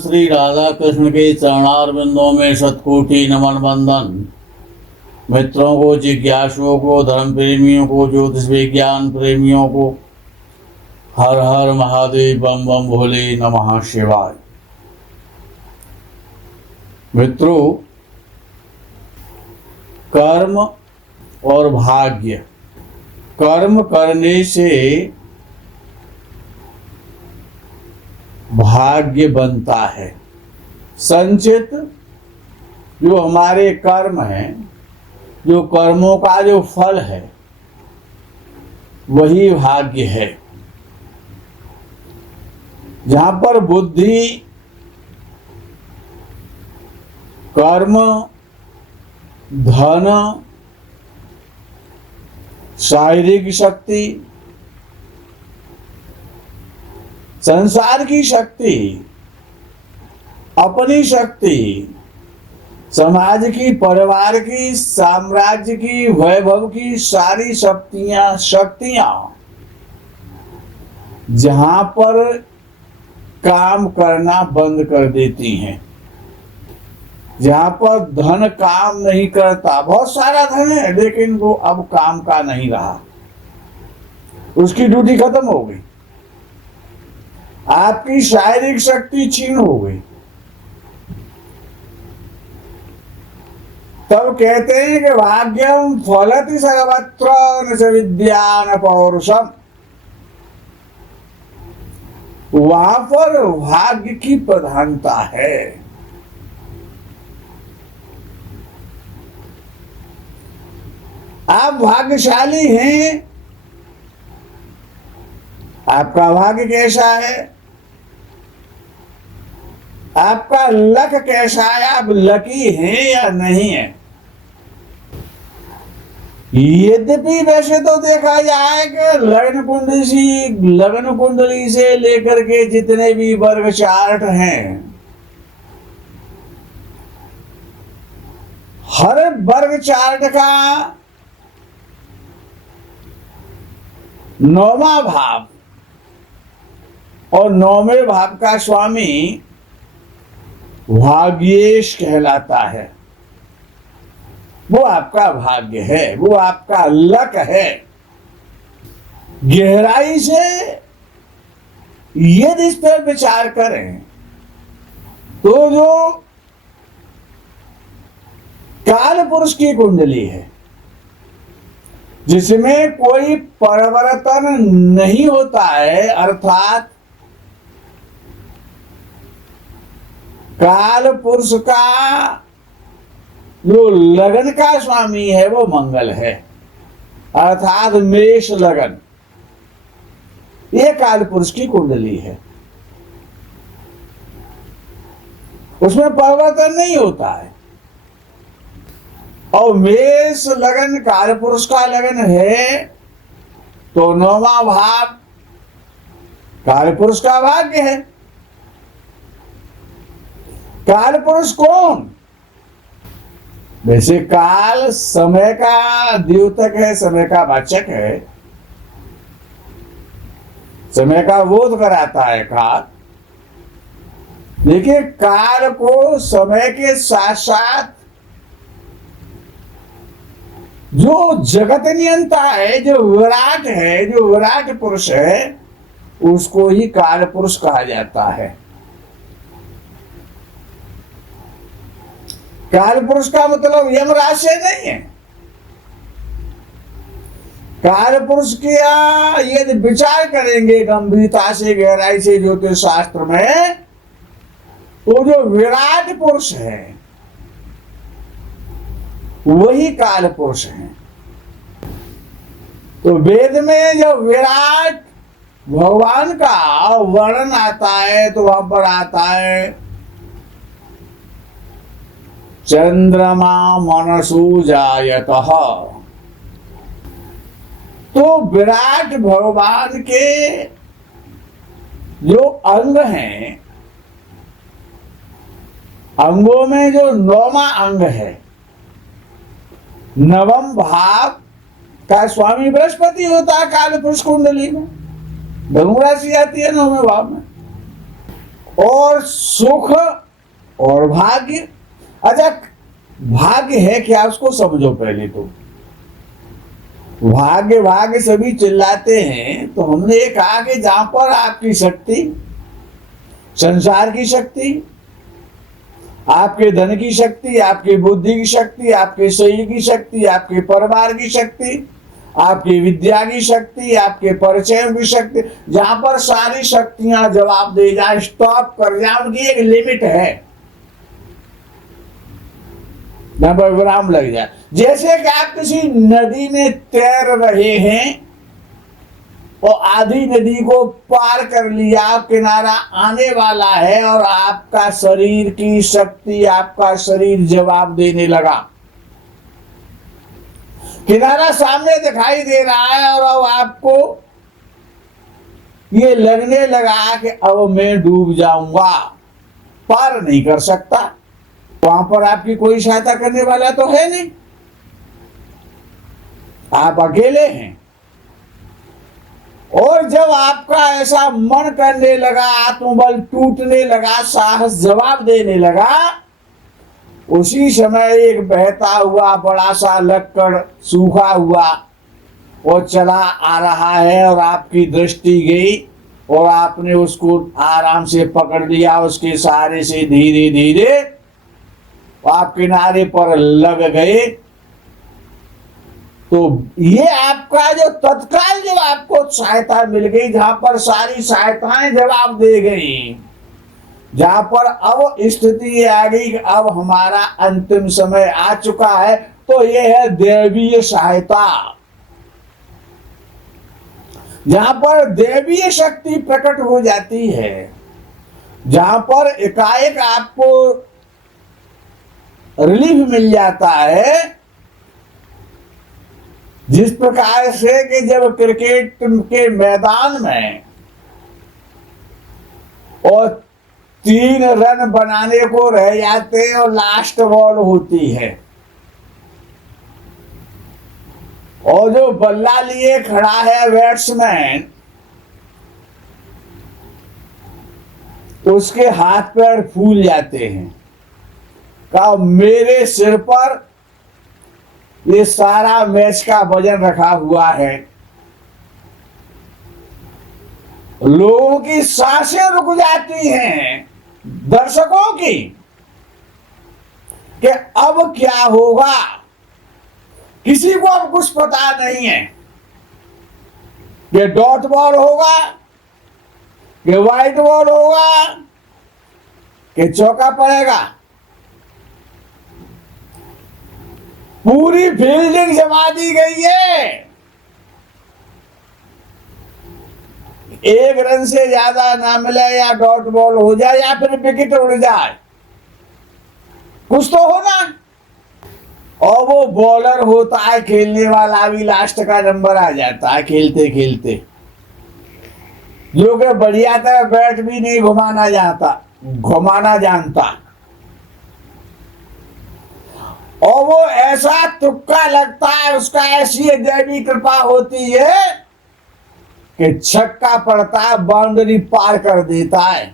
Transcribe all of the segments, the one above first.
श्री राधा कृष्ण के चरणारविंदों में शतकोटि नमन बंदन। मित्रों को, जिज्ञासुओं को, धर्म प्रेमियों को, ज्योतिष विज्ञान प्रेमियों को हर हर महादेव, बम बम भोले, नमः शिवाय। मित्रों, कर्म और भाग्य। कर्म करने से भाग्य बनता है। संचित जो हमारे कर्म हैं, जो कर्मों का जो फल है, वही भाग्य है। जहां पर बुद्धि, कर्म, धन, शारीरिक शक्ति, संसार की शक्ति, अपनी शक्ति, समाज की, परिवार की, साम्राज्य की, वैभव की सारी शक्तियां जहां पर काम करना बंद कर देती हैं, जहां पर धन काम नहीं करता, बहुत सारा धन है लेकिन वो अब काम का नहीं रहा, उसकी ड्यूटी खत्म हो गई, आपकी शारीरिक शक्ति छीन हो गई, तब कहते हैं कि भाग्यम फलति सर्वत्र न च विद्या न पौरुषम। वहां पर भाग्य की प्रधानता है। आप भाग्यशाली हैं। आपका भाग्य कैसा है, आपका लक कैसा है, आप लकी हैं या नहीं है। यद्यपि वैसे तो देखा जाए कि लग्न कुंडली से लेकर के जितने भी वर्ग चार्ट हैं, हर वर्ग चार्ट का 9वां भाव और 9वें भाव का स्वामी भाग्येश कहलाता है। वो आपका भाग्य है, वो आपका लक है। गहराई से यदि इस पर विचार करें तो जो काल पुरुष की कुंडली है, जिसमें कोई परिवर्तन नहीं होता है, अर्थात काल पुरुष का जो लगन का स्वामी है वो मंगल है, अर्थात मेष लगन, ये काल पुरुष की कुंडली है। उसमें परिवर्तन नहीं होता है। और मेष लगन काल पुरुष का लगन है तो 9वां भाव काल पुरुष का भाग्य है। काल पुरुष कौन? वैसे काल समय का द्योतक है, समय का वाचक है, समय का बोध कराता है काल। देखिए, काल को समय के साथ साथ जो जगत नियंता है, जो विराट है, जो विराट पुरुष है, उसको ही काल पुरुष कहा जाता है। काल पुरुष का मतलब यमराज से नहीं है। काल पुरुष के यदि विचार करेंगे गंभीरता से, गहराई से ज्योतिष शास्त्र में, तो जो विराट पुरुष है वही काल पुरुष है। तो वेद में जब विराट भगवान का वर्णन आता है तो वहां पर आता है चंद्रमा मनसु जायतः। तो विराट भगवान के जो अंग हैं, अंगों में जो 9वां अंग है, 9वां भाव का स्वामी बृहस्पति होता है काल पुरुष कुंडली में। धनु राशि आती है 9वें भाव में। और सुख और भाग्य। अच्छा, भाग्य है क्या उसको समझो पहले तो। भाग्य भाग्य सभी चिल्लाते हैं, तो हमने ये कहा कि जहां पर आपकी शक्ति, संसार की शक्ति, आपके धन की शक्ति, आपकी बुद्धि की शक्ति, आपके शरीर की शक्ति, आपके परिवार की शक्ति, आपकी विद्या की शक्ति, आपके परिचय की शक्ति, जहां पर सारी शक्तियां जवाब दे जाए, स्टॉप कर जाए, उनकी एक लिमिट है, जहां पर विराम लग जाए। जैसे कि आप किसी नदी में तैर रहे हैं और आधी नदी को पार कर लिया, किनारा आने वाला है, और आपका शरीर की शक्ति, आपका शरीर जवाब देने लगा, किनारा सामने दिखाई दे रहा है, और अब आपको ये लगने लगा कि अब मैं डूब जाऊंगा, पार नहीं कर सकता, वहां पर आपकी कोई सहायता करने वाला तो है नहीं, आप अकेले हैं। और जब आपका ऐसा मन करने लगा, आत्मबल टूटने लगा, साहस जवाब देने लगा, उसी समय एक बहता हुआ बड़ा सा लक्कड़ सूखा हुआ और चला आ रहा है, और आपकी दृष्टि गई और आपने उसको आराम से पकड़ लिया, उसके सहारे से धीरे धीरे आप किनारे पर लग गए। तो ये आपका जो तत्काल जो आपको सहायता मिल गई, जहां पर सारी सहायताएं जवाब दे गई, जहां पर अब स्थिति आ गई कि अब हमारा अंतिम समय आ चुका है, तो यह है दैवीय सहायता। जहां पर दैवीय शक्ति प्रकट हो जाती है, जहां पर एकाएक आपको रिलीफ मिल जाता है, जिस प्रकार से कि जब क्रिकेट के मैदान में और 3 रन बनाने को रह जाते हैं और लास्ट बॉल होती है, और जो बल्ला लिए खड़ा है बैट्समैन, उसके हाथ पैर फूल जाते हैं, कहा मेरे सिर पर ये सारा मैच का वजन रखा हुआ है, लोगों की सांसें रुक जाती हैं, दर्शकों की, कि अब क्या होगा, किसी को अब कुछ पता नहीं है कि डॉट बॉल होगा, कि वाइट बॉल होगा, कि चौका पड़ेगा। पूरी फील्डिंग जमा दी गई है, 1 रन से ज्यादा ना मिले, या डॉट बॉल हो जाए, या फिर विकेट उड़ जाए, कुछ तो होना। और वो बॉलर होता है, खेलने वाला भी लास्ट का नंबर आ जाता है खेलते खेलते, जो कि बढ़िया था, बैट भी नहीं घुमाना जानता, और वो ऐसा तुक्का लगता है, उसका ऐसी दैवी कृपा होती है कि छक्का पड़ता है, बाउंड्री पार कर देता है।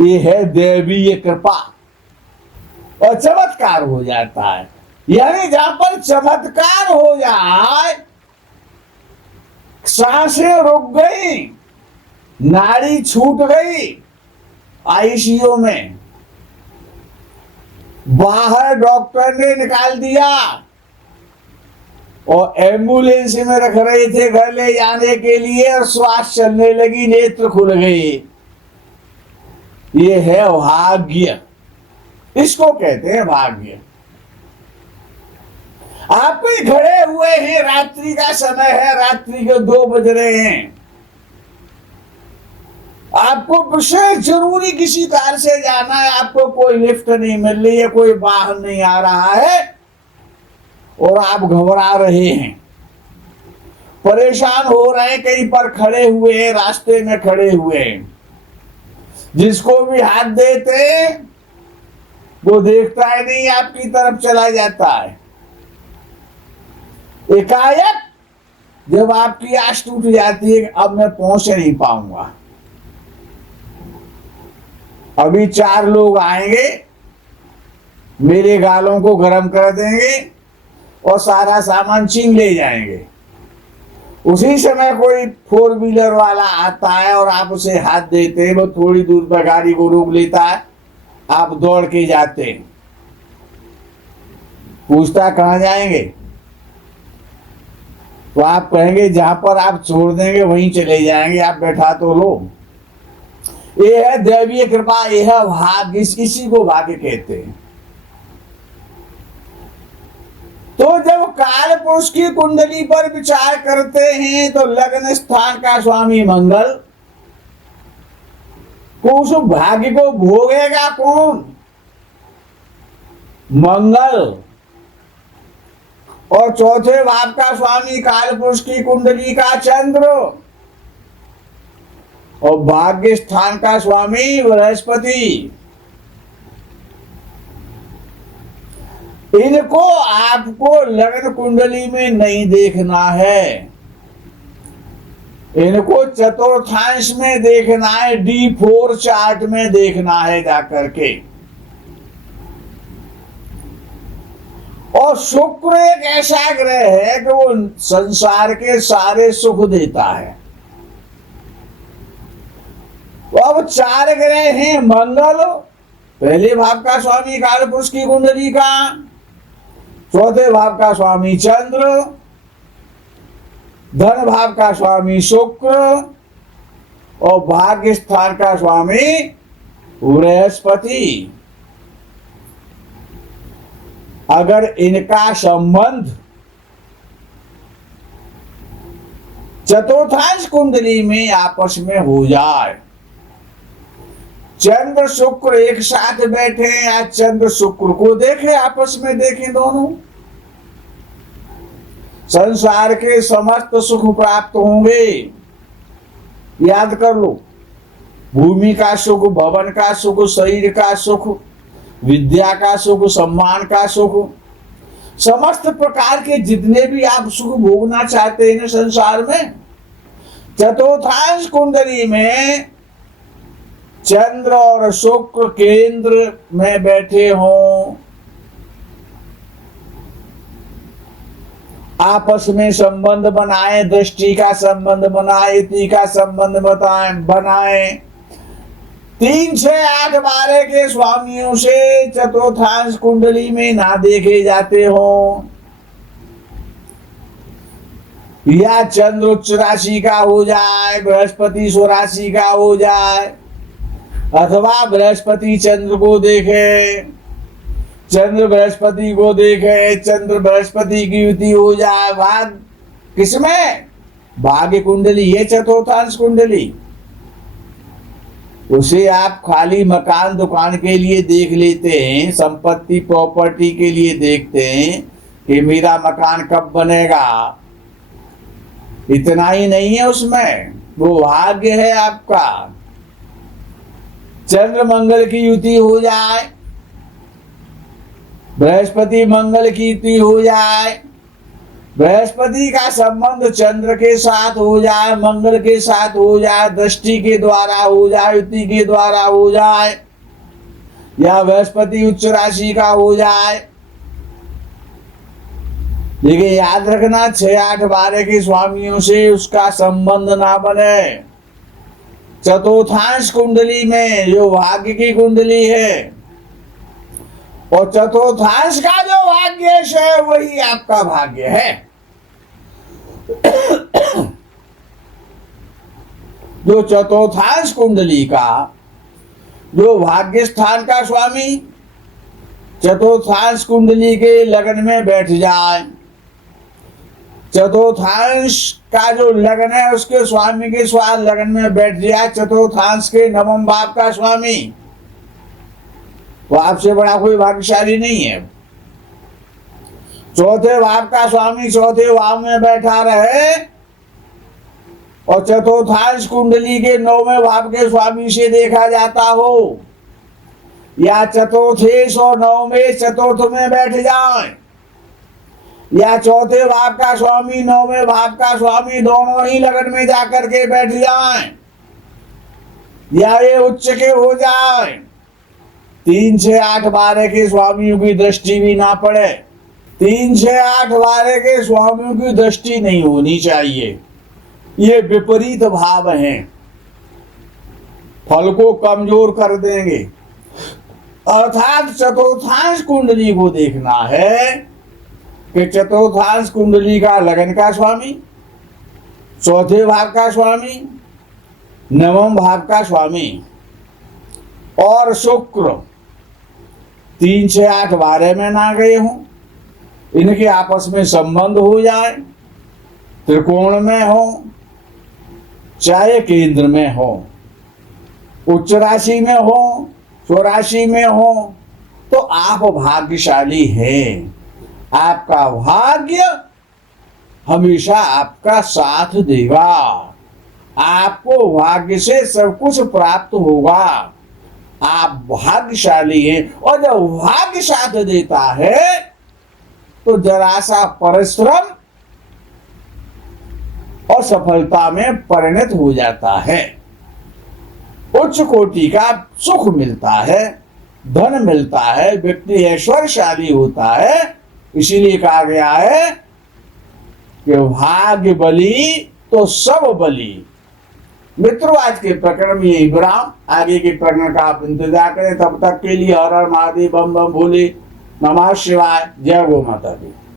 ये है दैवीय कृपा, और चमत्कार हो जाता है। यानी जहां पर चमत्कार हो जाए, सांसें रुक गई, नाड़ी छूट गई, आईसीयू में बाहर डॉक्टर ने निकाल दिया और एम्बुलेंस में रख रहे थे घर ले जाने के लिए, और श्वास चलने लगी, नेत्र खुल गए। ये है भाग्य, इसको कहते हैं भाग्य। आप कोई खड़े हुए हैं, रात्रि का समय है, रात्रि के 2 बज रहे हैं, आपको विशेष जरूरी किसी कार से जाना है, आपको कोई लिफ्ट नहीं मिल रही है, कोई वाहन नहीं आ रहा है, और आप घबरा रहे हैं, परेशान हो रहे हैं, कहीं पर खड़े हुए हैं, रास्ते में खड़े हुए हैं, जिसको भी हाथ देते वो देखता है नहीं, आपकी तरफ चला जाता है। एकाएक जब आपकी आस टूट जाती है कि अब मैं पहुंच नहीं पाऊंगा, अभी 4 लोग आएंगे, मेरे गालों को गर्म कर देंगे और सारा सामान छीन ले जाएंगे। उसी समय कोई 4 व्हीलर वाला आता है और आप उसे हाथ देते हैं, वो थोड़ी दूर पर गाड़ी को रोक लेता है, आप दौड़ के जाते हैं, पूछता कहाँ जाएंगे? तो आप कहेंगे जहां पर आप छोड़ देंगे वहीं चले जाएंगे, आप बैठा तो लो। ये है दैवीय कृपा, यह है भाग्य, इसी को भाग्य कहते हैं। तो जब काल पुरुष की कुंडली पर विचार करते हैं तो लग्न स्थान का स्वामी मंगल, तो उस भाग्य को भोगेगा कौन? मंगल। और चौथे भाव का स्वामी काल पुरुष की कुंडली का चंद्र, और भाग्य स्थान का स्वामी बृहस्पति। इनको आपको लग्न कुंडली में नहीं देखना है, इनको चतुर्थांश में देखना है, D4 चार्ट में देखना है जाकर के। और शुक्र एक ऐसा ग्रह है कि वो संसार के सारे सुख देता है। तो अब 4 ग्रह हैं। मंगल पहले भाव का स्वामी काल पुरुष की कुंडली का, चौथे भाव का स्वामी चंद्र, धन भाव का स्वामी शुक्र और भाग्य स्थान का स्वामी बृहस्पति। अगर इनका संबंध चतुर्थांश कुंडली में आपस में हो जाए, चंद्र शुक्र एक साथ बैठे या चंद्र शुक्र को देखे, आपस में देखें दोनों, संसार के समस्त सुख प्राप्त होंगे। याद कर लो, भूमि का सुख, भवन का सुख, शरीर का सुख, विद्या का सुख, सम्मान का सुख, समस्त प्रकार के जितने भी आप सुख भोगना चाहते हैं संसार में, चतुर्थांश कुंडली में चंद्र और शुक्र केंद्र में बैठे हों, आपस में संबंध बनाए, दृष्टि का संबंध बनाए, युति का संबंध बनाए, 3, 6, 8, 12 के स्वामियों से चतुर्थांश कुंडली में ना देखे जाते हों, या चंद्र उच्च राशि का हो जाए, बृहस्पति स्वराशि का हो जाए, अथवा बृहस्पति चंद्र को देखे, चंद्र बृहस्पति को देखे, चंद्र बृहस्पति की युति हो जाए, भाग किसमें? भाग्य कुंडली, ये चतुर्थांश कुंडली। उसे आप खाली मकान दुकान के लिए देख लेते हैं, संपत्ति प्रॉपर्टी के लिए देखते हैं कि मेरा मकान कब बनेगा, इतना ही नहीं है उसमें, वो भाग्य है आपका। चंद्र मंगल की युति हो जाए, बृहस्पति मंगल की युति हो जाए, बृहस्पति का संबंध चंद्र के साथ हो जाए, मंगल के साथ हो जाए, दृष्टि के द्वारा हो जाए, युति के द्वारा हो जाए, या बृहस्पति उच्च राशि का हो जाए। लेकिन याद रखना 6, 8, 12 के स्वामियों से उसका संबंध ना बने। चतुर्थांश कुंडली में जो भाग्य की कुंडली है, और चतुर्थांश का जो भाग्य है वही आपका भाग्य है। जो चतुर्थांश कुंडली का जो भाग्य स्थान का स्वामी चतुर्थांश कुंडली के लगन में बैठ जाए, चतुर्थांश का जो लगन है उसके स्वामी के स्वाद लगन में बैठ जाए, चतुर्थांश के नवम भाव का स्वामी, वो आपसे बड़ा कोई भाग्यशाली नहीं है। चौथे भाव का स्वामी चौथे भाव में बैठा रहे और चतुर्थांश कुंडली के 9वें भाव के स्वामी से देखा जाता हो, या चतुर्थेश और 9वें चतुर्थ में बैठ जाए, या चौथे भाव का स्वामी 9वें भाव का स्वामी दोनों ही लगन में जाकर के बैठ जाए, या ये उच्च के हो जाए, 3, 6, 8, 12 के स्वामियों की दृष्टि भी ना पड़े। 3, 6, 8, 12 के स्वामियों की दृष्टि नहीं होनी चाहिए। ये विपरीत भाव हैं, फल को कमजोर कर देंगे। अर्थात चतुर्थांश कुंडली को देखना है कि चतुर्थांश कुंडली का लगन का स्वामी, चौथे भाव का स्वामी, नवम भाव का स्वामी और शुक्र 3, 6, 8, 12 में ना गए हों, इनके आपस में संबंध हो जाए, त्रिकोण में हो चाहे केंद्र में हो, उच्च राशि में हो स्वराशि में हो, तो आप भाग्यशाली हैं। आपका भाग्य हमेशा आपका साथ देगा, आपको भाग्य से सब कुछ प्राप्त होगा। आप भाग्यशाली हैं। और जब भाग्य साथ देता है तो जरा सा परिश्रम और सफलता में परिणत हो जाता है। उच्च कोटि का सुख मिलता है, धन मिलता है, व्यक्ति ऐश्वर्यशाली होता है। इसीलिए कहा गया है कि भाग्य बली तो सब बली। मित्रों, आज के प्रकरण में यही विराम। आगे के प्रकरण का आप इंतजार करें। तब तक के लिए हर हर महादेव, बम बम भोले, नमः शिवाय, जय गो माता दी।